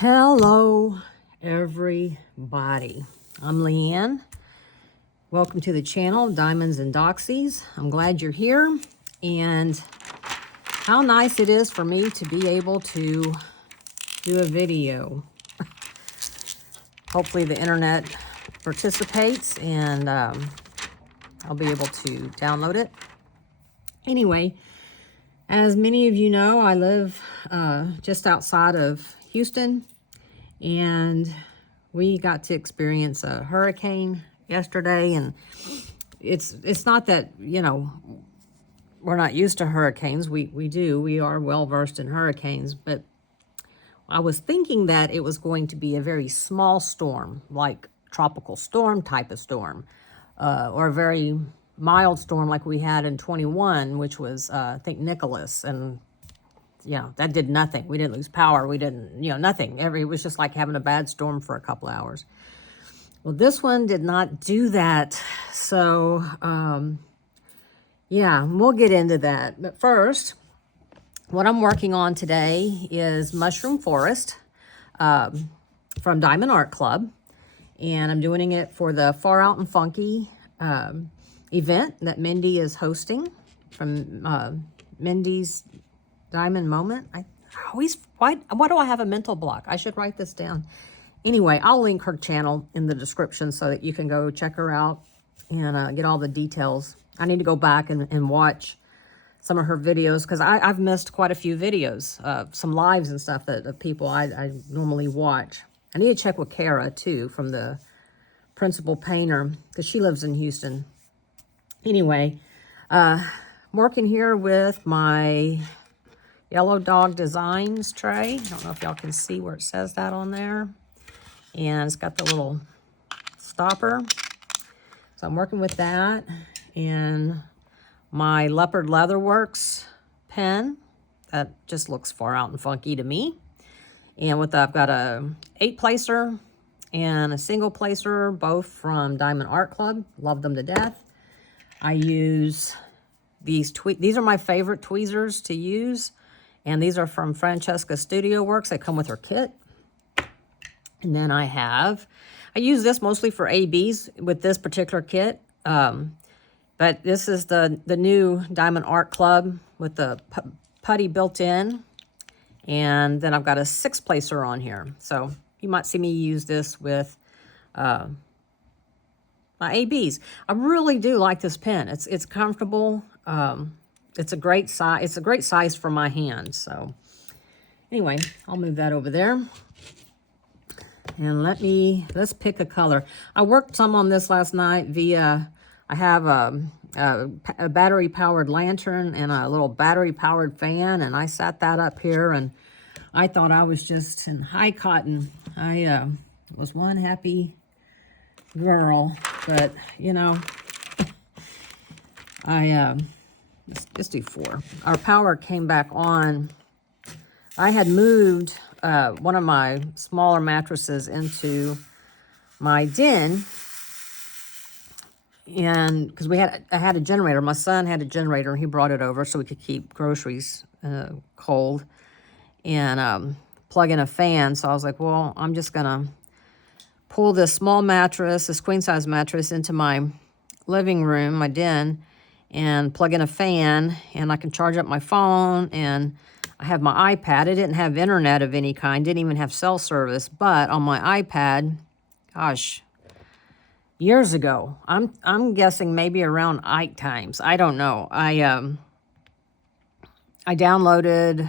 Hello, everybody. I'm Leanne. Welcome to the channel, Diamonds and Doxies. I'm glad you're here. And how nice it is for me to be able to do a video. Hopefully the internet participates and I'll be able to download it. Anyway, as many of you know, I live just outside of Houston, and we got to experience a hurricane yesterday. And it's not that, you know, we're not used to hurricanes. We are well versed in hurricanes, but I was thinking that it was going to be a very small storm, like tropical storm type of storm, or a very mild storm like we had in 21, which was I think Nicholas. And that did nothing. We didn't lose power. We didn't, nothing. It was just like having a bad storm for a couple hours. Well, this one did not do that. So, we'll get into that. But first, what I'm working on today is Mushroom Forest from Diamond Art Club. And I'm doing it for the Far Out and Funky event that Mindy is hosting from Mindy's Diamond Moment. Why do I have a mental block? I should write this down. Anyway, I'll link her channel in the description so that you can go check her out and get all the details. I need to go back and watch some of her videos because I've missed quite a few videos, some lives and stuff that of people I normally watch. I need to check with Kara too from the Principal Painter because she lives in Houston. Anyway, I'm working here with my Yellow Dog Designs tray. I don't know if y'all can see where it says that on there. And it's got the little stopper. So I'm working with that. And my Leopard Leatherworks pen. That just looks far out and funky to me. And I've got a 8-placer and a single placer, both from Diamond Art Club. Love them to death. I use these are my favorite tweezers to use. And these are from Francesca Studio Works. They come with her kit. And then I use this mostly for ABs with this particular kit. But this is the new Diamond Art Club with the putty built in. And then I've got a 6-placer on here. So you might see me use this with my ABs. I really do like this pen. It's comfortable. It's a great size. It's a great size for my hand. So anyway, I'll move that over there. And let's pick a color. I worked some on this last night I have a battery-powered lantern and a little battery-powered fan, and I sat that up here, and I thought I was just in high cotton. I was one happy girl, but, let's do 4. Our power came back on. I had moved one of my smaller mattresses into my den, and because I had a generator. My son had a generator, and he brought it over so we could keep groceries cold and plug in a fan. So I was like, well, I'm just gonna pull this small mattress, this queen-size mattress, into my living room, my den, and plug in a fan, and I can charge up my phone, and I have my iPad. I didn't have internet of any kind, didn't even have cell service, but on my iPad, gosh, years ago, I'm guessing maybe around Ike times. I don't know. I downloaded,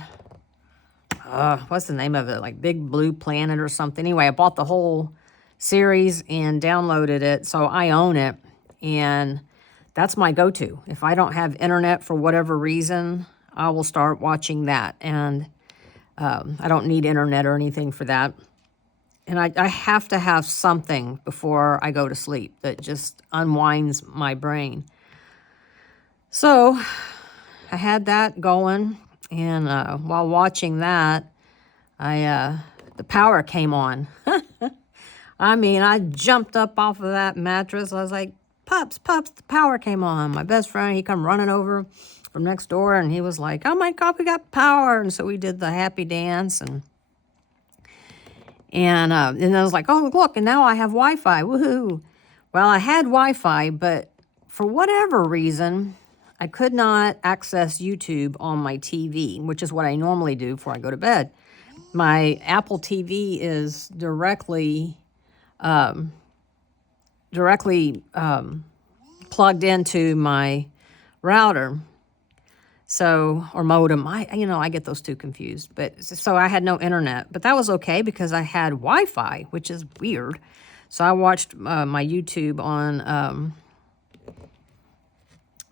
what's the name of it? Like Big Blue Planet or something. Anyway, I bought the whole series and downloaded it, so I own it, and that's my go-to. If I don't have internet for whatever reason, I will start watching that. And I don't need internet or anything for that. And I have to have something before I go to sleep that just unwinds my brain. So I had that going. And while watching that, the power came on. I mean, I jumped up off of that mattress. I was like, Pups, the power came on. My best friend, he come running over from next door, and he was like, oh my God, we got power. And so we did the happy dance, and And I was like, oh, look, and now I have Wi-Fi. Woohoo. Well, I had Wi-Fi, but for whatever reason, I could not access YouTube on my TV, which is what I normally do before I go to bed. My Apple TV is directly plugged into my router. So, or modem, I get those two confused. But so I had no internet, but that was okay because I had Wi-Fi, which is weird. So I watched my YouTube on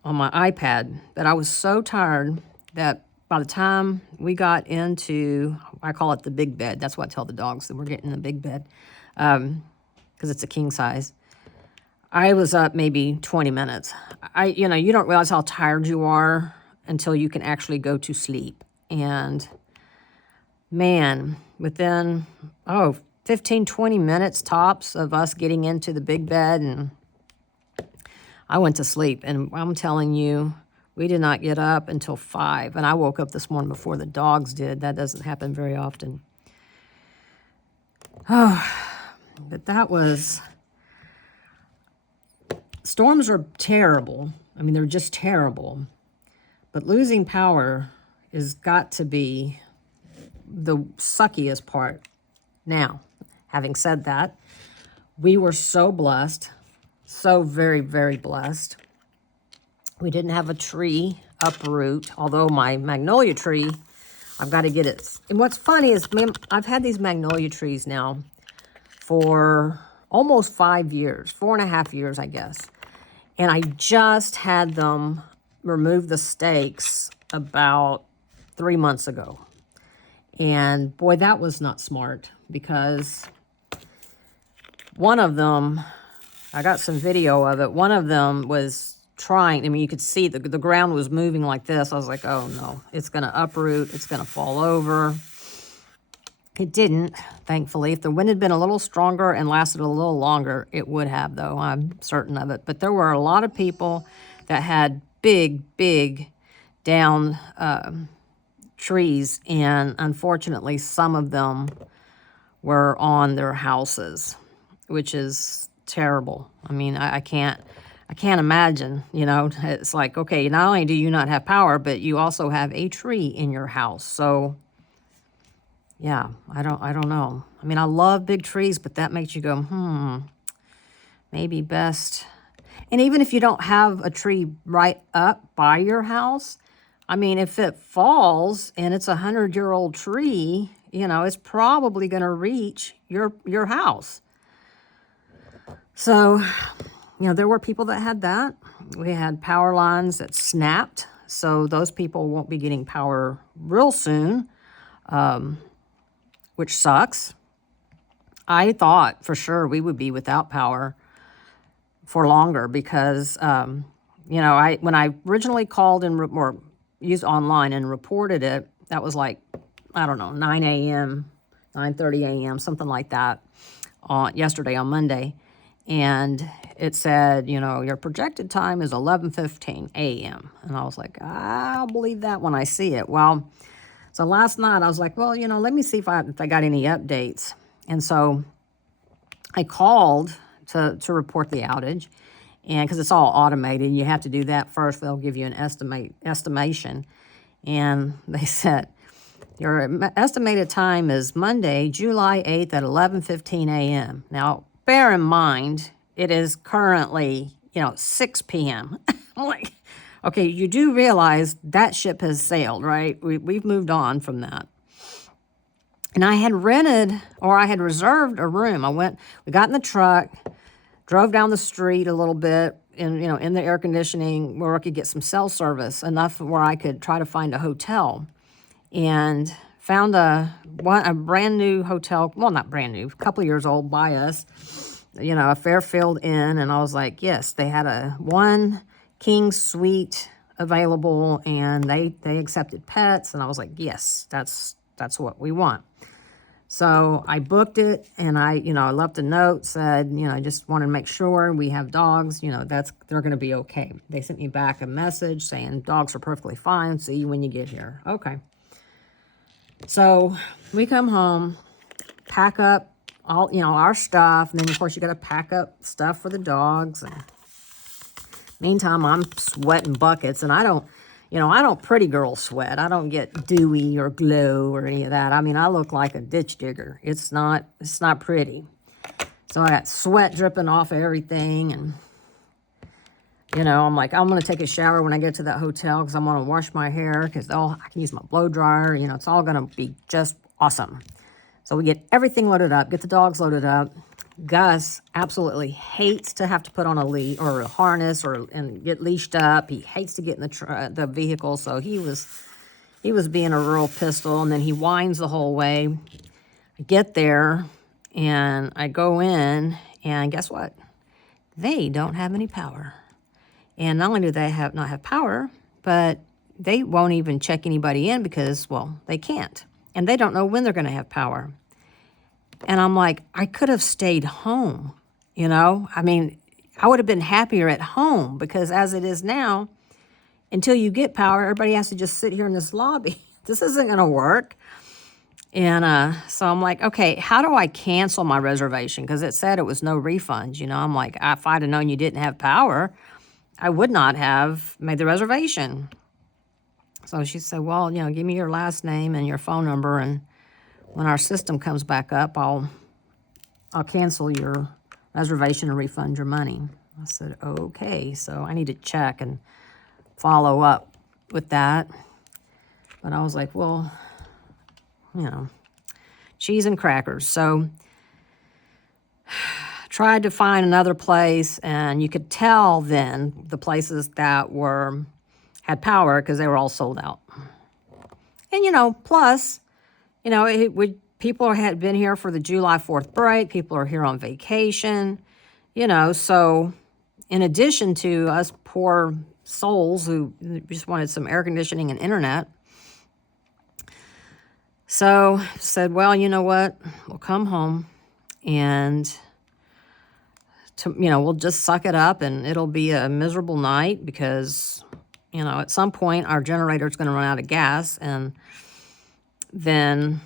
my iPad, but I was so tired that by the time we got into, I call it the big bed. That's what I tell the dogs, that we're getting in the big bed because it's a king size. I was up maybe 20 minutes. You don't realize how tired you are until you can actually go to sleep. And man, within, 15, 20 minutes tops of us getting into the big bed, and I went to sleep. And I'm telling you, we did not get up until 5. And I woke up this morning before the dogs did. That doesn't happen very often. Oh, but that was... Storms are terrible. I mean, they're just terrible. But losing power has got to be the suckiest part. Now, having said that, we were so blessed, so very, very blessed. We didn't have a tree uproot, although my magnolia tree, I've got to get it. And what's funny is, I've had these magnolia trees now for almost 5 years, 4.5 years, I guess. And I just had them remove the stakes about 3 months ago. And boy, that was not smart, because one of them, I got some video of it. One of them was trying, you could see the ground was moving like this. I was like, oh no, it's going to uproot. It's going to fall over. It didn't, thankfully. If the wind had been a little stronger and lasted a little longer, it would have, though. I'm certain of it. But there were a lot of people that had big, big down trees, and unfortunately, some of them were on their houses, which is terrible. I can't imagine, It's like, okay, not only do you not have power, but you also have a tree in your house. So... yeah, I don't know. I love big trees, but that makes you go, maybe best. And even if you don't have a tree right up by your house, if it falls and it's a 100-year-old tree, it's probably going to reach your house. So, there were people that had that. We had power lines that snapped, so those people won't be getting power real soon. Which sucks. I thought for sure we would be without power for longer because, when I originally called or used online and reported it, that was like, 9 a.m., 9:30 a.m., something like that, yesterday on Monday. And it said, your projected time is 11:15 a.m. And I was like, I'll believe that when I see it. Well, so last night I was like, well, let me see if I got any updates. And so I called to report the outage, and because it's all automated, you have to do that first. They'll give you an estimation. And they said, your estimated time is Monday, July 8th at 11:15 a.m. Now, bear in mind, it is currently, 6 p.m. I'm like, okay, you do realize that ship has sailed, right? We've moved on from that. And I had reserved a room. We got in the truck, drove down the street a little bit, in the air conditioning where I could get some cell service, enough where I could try to find a hotel. And found a brand new hotel, well, not brand new, a couple of years old by us, a Fairfield Inn. And I was like, yes, they had a 1 king suite available, and they accepted pets, and I was like, yes, that's what we want. So I booked it, and I left a note, said, I just want to make sure we have dogs, they're going to be okay. They sent me back a message saying dogs are perfectly fine. See you when you get here. Okay. So we come home, pack up all, our stuff. And then, of course, you got to pack up stuff for the dogs. And meantime, I'm sweating buckets. And I don't pretty girl sweat. I don't get dewy or glow or any of that. I mean, I look like a ditch digger. It's not pretty. So I got sweat dripping off of everything. And, I'm like, I'm going to take a shower when I get to that hotel because I'm going to wash my hair because I can use my blow dryer. It's all going to be just awesome. So we get everything loaded up, get the dogs loaded up. Gus absolutely hates to have to put on a leash or a harness and get leashed up. He hates to get in the vehicle. So he was being a real pistol. And then he whines the whole way. I get there and I go in and guess what? They don't have any power. And not only do they not have power, but they won't even check anybody in because, well, they can't. And they don't know when they're going to have power. And I'm like, I could have stayed home, I mean, I would have been happier at home because as it is now, until you get power, everybody has to just sit here in this lobby. This isn't going to work. And so I'm like, okay, how do I cancel my reservation? Because it said it was no refunds. I'm like, if I'd have known you didn't have power, I would not have made the reservation. So she said, well, give me your last name and your phone number. And when our system comes back up, I'll cancel your reservation and refund your money. I said, okay. So I need to check and follow up with that. But I was like, well, cheese and crackers. So tried to find another place, and you could tell then the places that had power because they were all sold out. And, plus, people had been here for the July 4th break. People are here on vacation, so in addition to us poor souls who just wanted some air conditioning and internet. So said, well, you know what? We'll come home and we'll just suck it up and it'll be a miserable night because, at some point our generator is going to run out of gas and then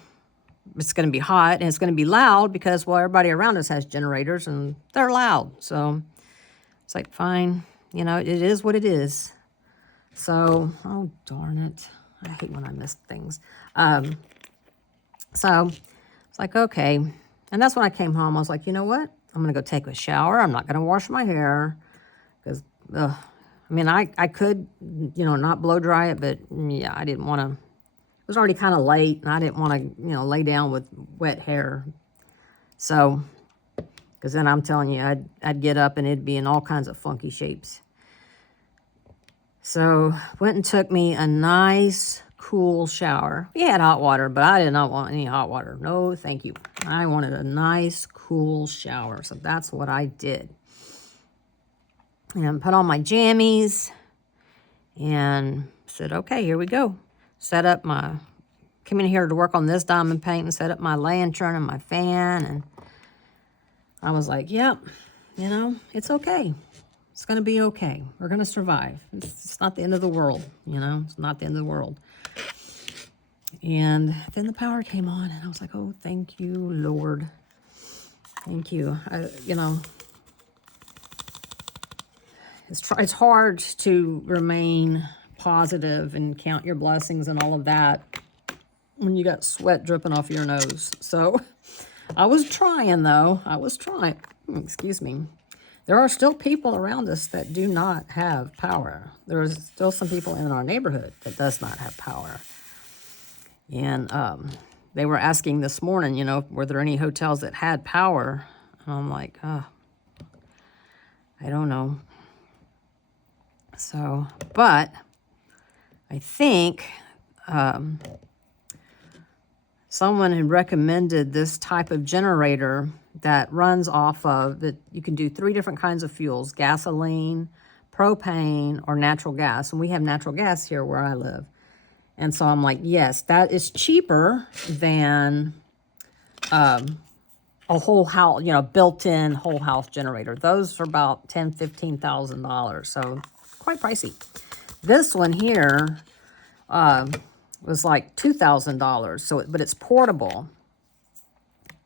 it's going to be hot and it's going to be loud because, well, everybody around us has generators and they're loud. So it's like, fine, it is what it is. So, oh, darn it. I hate when I miss things. So it's like, okay. And that's when I came home. I was like, you know what? I'm going to go take a shower. I'm not going to wash my hair because, I could, not blow dry it, but yeah, I didn't want to. It was already kind of late and I didn't want to, lay down with wet hair. So, because then I'm telling you, I'd get up and it'd be in all kinds of funky shapes. So went and took me a nice, cool shower. We had hot water, but I did not want any hot water. No, thank you. I wanted a nice, cool shower. So that's what I did. And put on my jammies and said, okay, here we go. Came in here to work on this diamond paint and set up my lantern and my fan. And I was like, yep, it's okay. It's going to be okay. We're going to survive. It's not the end of the world, It's not the end of the world. And then the power came on, and I was like, oh, thank you, Lord. Thank you. It's hard to remain positive and count your blessings and all of that when you got sweat dripping off your nose. So I was trying, though. Excuse me. There are still people around us that do not have power. There is still some people in our neighborhood that does not have power. And they were asking this morning, were there any hotels that had power? And I'm like, I don't know. So, but I think someone had recommended this type of generator that runs off of, that you can do 3 different kinds of fuels: gasoline, propane, or natural gas. And we have natural gas here where I live. And so I'm like, yes, that is cheaper than a whole house, built-in whole house generator. Those are about $10,000, $15,000. So quite pricey. This one here was like $2,000. So, but it's portable.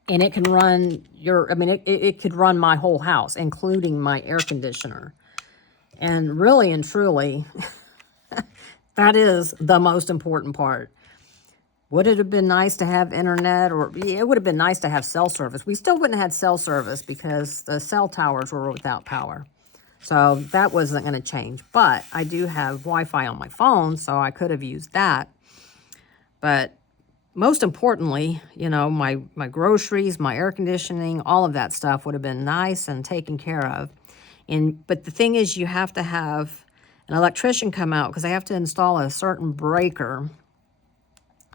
And it can run your, I mean, it could run my whole house, including my air conditioner. And really and truly, that is the most important part. Would it have been nice to have internet? Or yeah, it would have been nice to have cell service. We still wouldn't have had cell service because the cell towers were without power. So that wasn't going to change. But I do have Wi-Fi on my phone, so I could have used that. But most importantly, you know, my groceries, my air conditioning, all of that stuff would have been nice and taken care of. But the thing is, you have to have an electrician come out because I have to install a certain breaker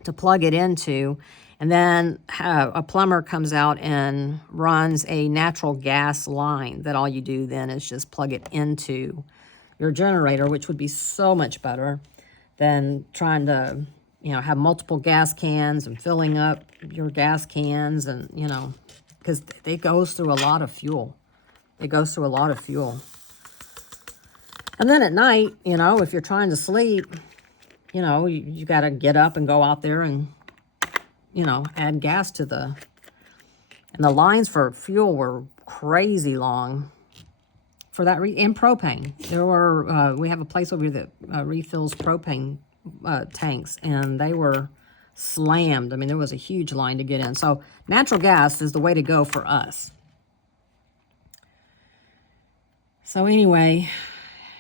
to plug it into, and then a plumber comes out and runs a natural gas line that all you do then is just plug it into your generator, which would be so much better than trying to, you know, have multiple gas cans and filling up your gas cans, and, you know, because it goes through a lot of fuel. It goes through a lot of fuel. And then at night, you know, if you're trying to sleep, you know, you got to get up and go out there and, you know, add gas to and the lines for fuel were crazy long for that, and propane. There were, we have a place over here that refills propane tanks, and they were slammed. I mean, there was a huge line to get in. So natural gas is the way to go for us. So anyway,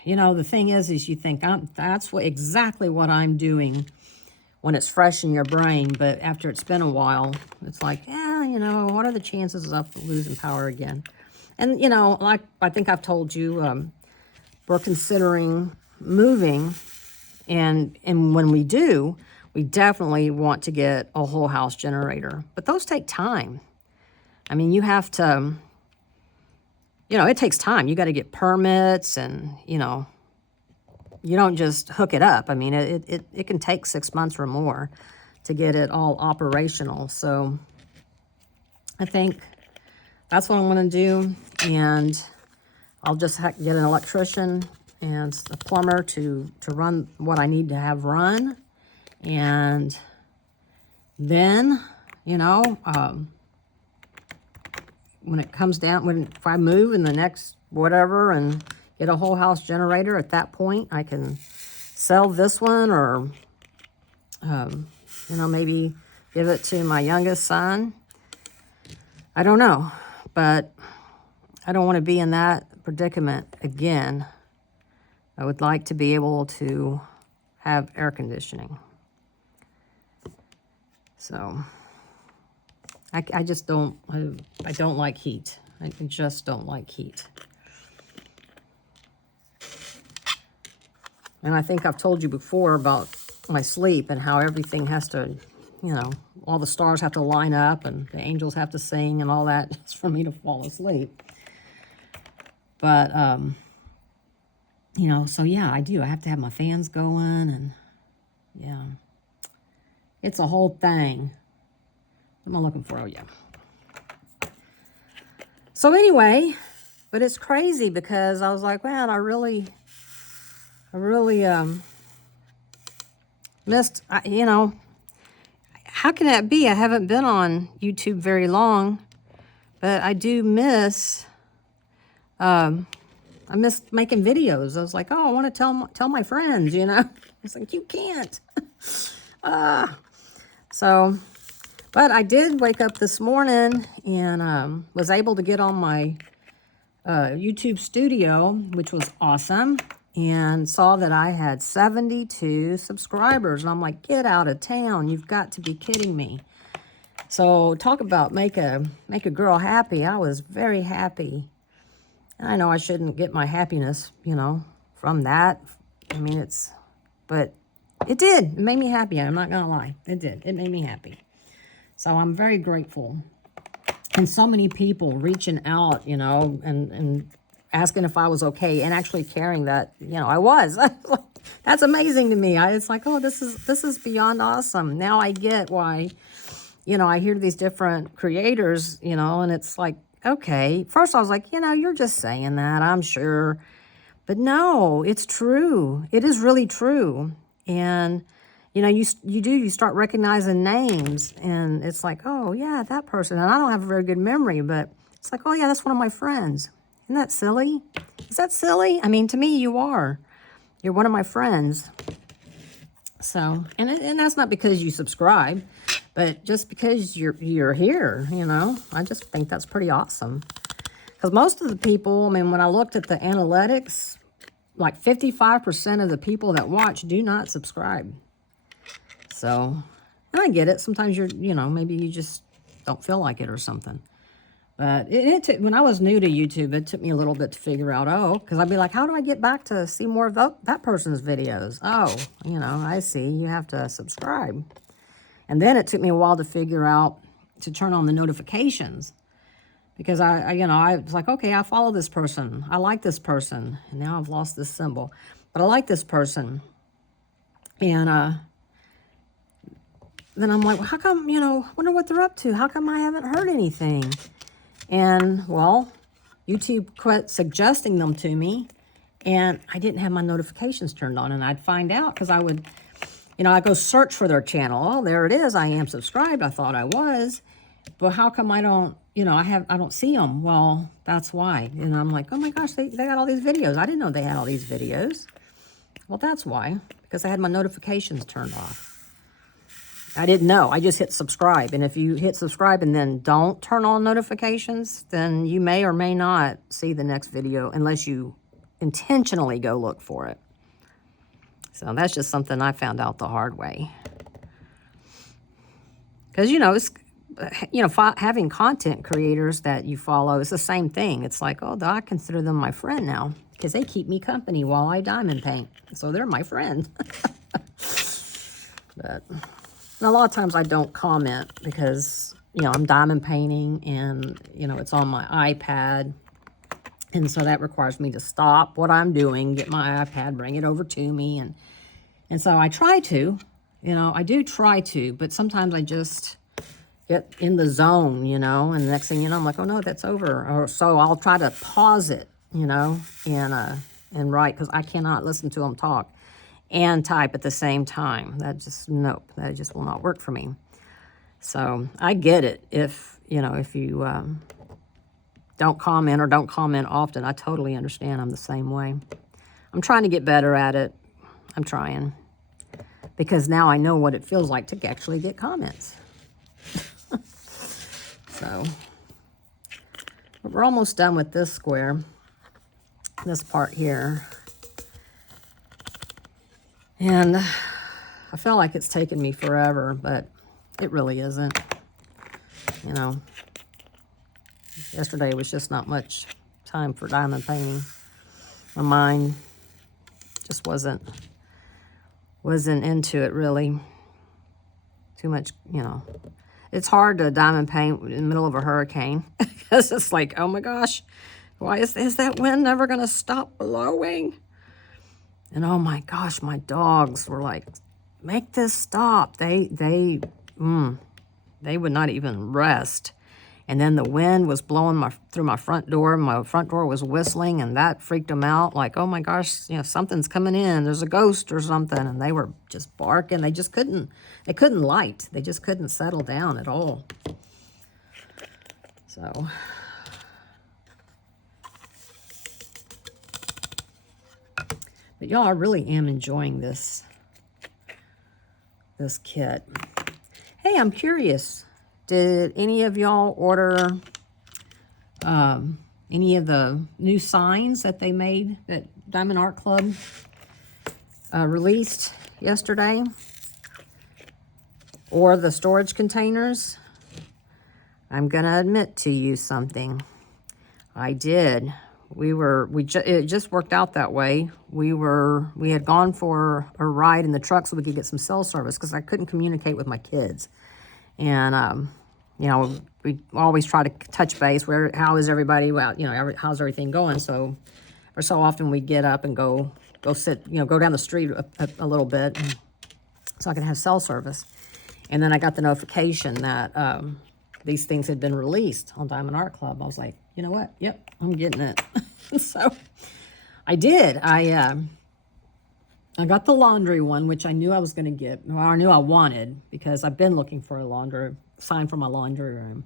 you know, the thing is you think that's exactly what I'm doing when it's fresh in your brain. But after it's been a while, it's like, yeah, you know, what are the chances of losing power again? And, you know, like I think I've told you, we're considering moving. And when we do, we definitely want to get a whole house generator. But those take time. I mean, you have to, you know, it takes time. You got to get permits, and, you know, you don't just hook it up. I mean, it can take 6 months or more to get it all operational. So I think that's what I'm going to do. And I'll just get an electrician and a plumber to run what I need to have run. And then, you know, when it comes down, if I move in the next whatever and get a whole house generator, at that point I can sell this one, or you know, maybe give it to my youngest son. I don't know, but I don't want to be in that predicament again. I would like to be able to have air conditioning. So I just don't, I don't like heat. I just don't like heat. And I think I've told you before about my sleep and how everything has to, you know, all the stars have to line up and the angels have to sing and all that just for me to fall asleep. But, you know, so yeah, I do. I have to have my fans going, and yeah, it's a whole thing. What am I looking for? Oh, yeah. So anyway, but it's crazy because I was like, man, I really missed, you know, how can that be? I haven't been on YouTube very long, but I do miss, I miss making videos. I was like, oh, I want to tell my friends, you know. It's like, you can't. So, but I did wake up this morning and was able to get on my YouTube studio, which was awesome, and saw that I had 72 subscribers. And I'm like, get out of town. You've got to be kidding me. So talk about make a girl happy. I was very happy. And I know I shouldn't get my happiness, you know, from that. I mean, but it did. It made me happy. I'm not going to lie. It did. It made me happy. So I'm very grateful. And so many people reaching out, you know, and asking if I was okay, and actually caring that, you know, I was. That's amazing to me. It's like, oh, this is beyond awesome. Now I get why, you know, I hear these different creators, you know, and it's like, okay. First I was like, you know, you're just saying that, I'm sure. But no, it's true. It is really true. And, you start recognizing names, and it's like, oh yeah, that person. And I don't have a very good memory, but it's like, oh yeah, that's one of my friends. Isn't that silly? Is that silly? I mean, to me, you are. You're one of my friends. So, and that's not because you subscribe, but just because you're here, I just think that's pretty awesome. Because most of the people, I mean, when I looked at the analytics, like 55% of the people that watch do not subscribe. So, and I get it. Sometimes maybe you just don't feel like it or something. But when I was new to YouTube, it took me a little bit to figure out, because I'd be like, how do I get back to see more of that person's videos? Oh, I see. You have to subscribe. And then it took me a while to figure out to turn on the notifications. Because I was like, okay, I follow this person. I like this person. And now I've lost this symbol. But I like this person. And then I'm like, well, how come, wonder what they're up to? How come I haven't heard anything? And, well, YouTube quit suggesting them to me, and I didn't have my notifications turned on. And I'd find out because I would, I go search for their channel. Oh, there it is. I am subscribed. I thought I was. But how come I don't, I don't see them? Well, that's why. And I'm like, oh my gosh, they got all these videos. I didn't know they had all these videos. Well, that's why, because I had my notifications turned off. I didn't know. I just hit subscribe. And if you hit subscribe and then don't turn on notifications, then you may or may not see the next video unless you intentionally go look for it. So that's just something I found out the hard way. Because, it's, having content creators that you follow is the same thing. It's like, oh, I consider them my friend now because they keep me company while I diamond paint. So they're my friend. But... And a lot of times I don't comment because, I'm diamond painting and, it's on my iPad. And so that requires me to stop what I'm doing, get my iPad, bring it over to me. And so I try to, I do try to, but sometimes I just get in the zone, and the next thing you know, I'm like, oh no, that's over. Or so I'll try to pause it, and write because I cannot listen to them talk and type at the same time. That just will not work for me. So I get it. If you don't comment or don't comment often, I totally understand. I'm the same way. I'm trying to get better at it. I'm trying. Because now I know what it feels like to actually get comments. So, but we're almost done with this square. This part here. And I feel like it's taken me forever, but it really isn't. Yesterday was just not much time for diamond painting. My mind just wasn't into it really. Too much, It's hard to diamond paint in the middle of a hurricane because it's like, oh my gosh, why is that wind never going to stop blowing? And oh my gosh, my dogs were like, make this stop. They would not even rest. And then the wind was blowing through my front door. My front door was whistling, and that freaked them out. Like, oh my gosh, something's coming in. There's a ghost or something. And they were just barking. They couldn't light. They just couldn't settle down at all. So... But y'all, I really am enjoying this kit. Hey, I'm curious. Did any of y'all order any of the new signs that they made that Diamond Art Club released yesterday? Or the storage containers? I'm going to admit to you something. I did. It just worked out that way. We had gone for a ride in the truck so we could get some cell service because I couldn't communicate with my kids. And, we always try to touch base. How is everybody? Well, how's everything going? So, every so often we get up and go sit, go down the street a little bit so I can have cell service. And then I got the notification that these things had been released on Diamond Art Club. I was like, you know what? Yep, I'm getting it. So I did. I I got the laundry one, which I knew I was going to get, or I knew I wanted, because I've been looking for a laundry sign for my laundry room.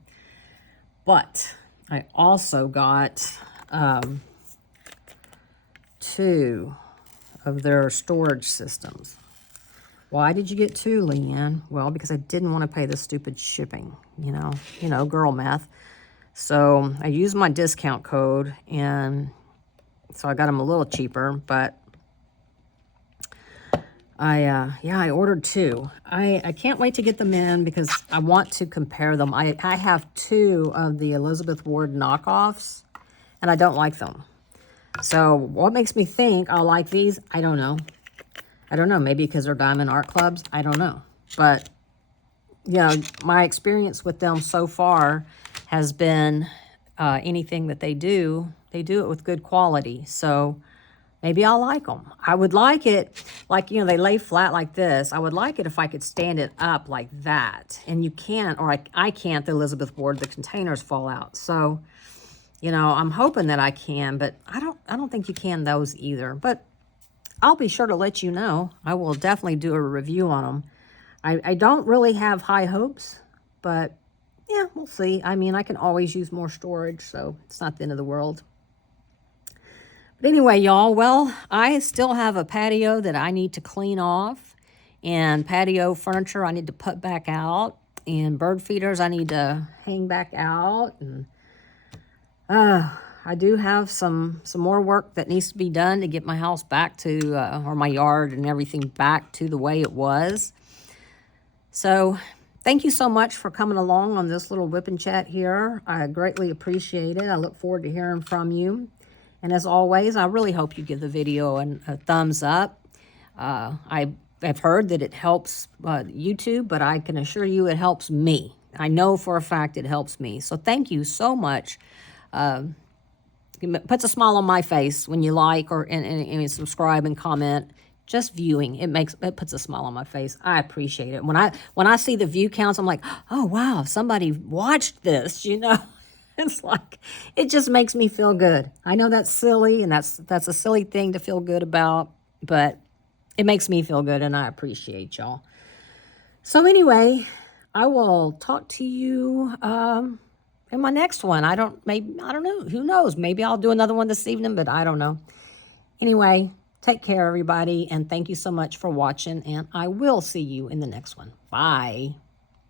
But I also got 2 of their storage systems. Why did you get 2, Leanne? Well, because I didn't want to pay the stupid shipping, you know, girl math. So I used my discount code, and so I got them a little cheaper, but I ordered 2. I can't wait to get them in because I want to compare them. I have 2 of the Elizabeth Ward knockoffs, and I don't like them. So what makes me think I'll like these? I don't know. Maybe because they're Diamond Art Clubs. I don't know. But, you know, my experience with them so far has been anything that they do it with good quality. So maybe I'll like them. I would like it, like, you know, they lay flat like this. I would like it if I could stand it up like that. And you can't, or I can't, the Elizabeth Ward, the containers fall out. So, you know, I'm hoping that I can, but I don't think you can those either. But I'll be sure to let you know. I will definitely do a review on them. I don't really have high hopes, but yeah, we'll see. I mean, I can always use more storage, so it's not the end of the world. But anyway, y'all, well, I still have a patio that I need to clean off, and patio furniture I need to put back out, and bird feeders I need to hang back out, and I do have some more work that needs to be done to get my house back to, or my yard and everything back to the way it was. So thank you so much for coming along on this little WIP N Chat here. I greatly appreciate it. I look forward to hearing from you. And as always, I really hope you give the video a thumbs up. I've heard that it helps YouTube, but I can assure you it helps me. I know for a fact it helps me. So thank you so much. It puts a smile on my face when you like and subscribe and comment. Just viewing, it puts a smile on my face. I appreciate it. When I see the view counts, I'm like, oh wow, somebody watched this, you know. It's like, it just makes me feel good. I know that's silly, and that's a silly thing to feel good about, but it makes me feel good, and I appreciate y'all. So anyway, I will talk to you in my next one. I don't know. Who knows? Maybe I'll do another one this evening, but I don't know. Anyway, take care, everybody, and thank you so much for watching, and I will see you in the next one. Bye.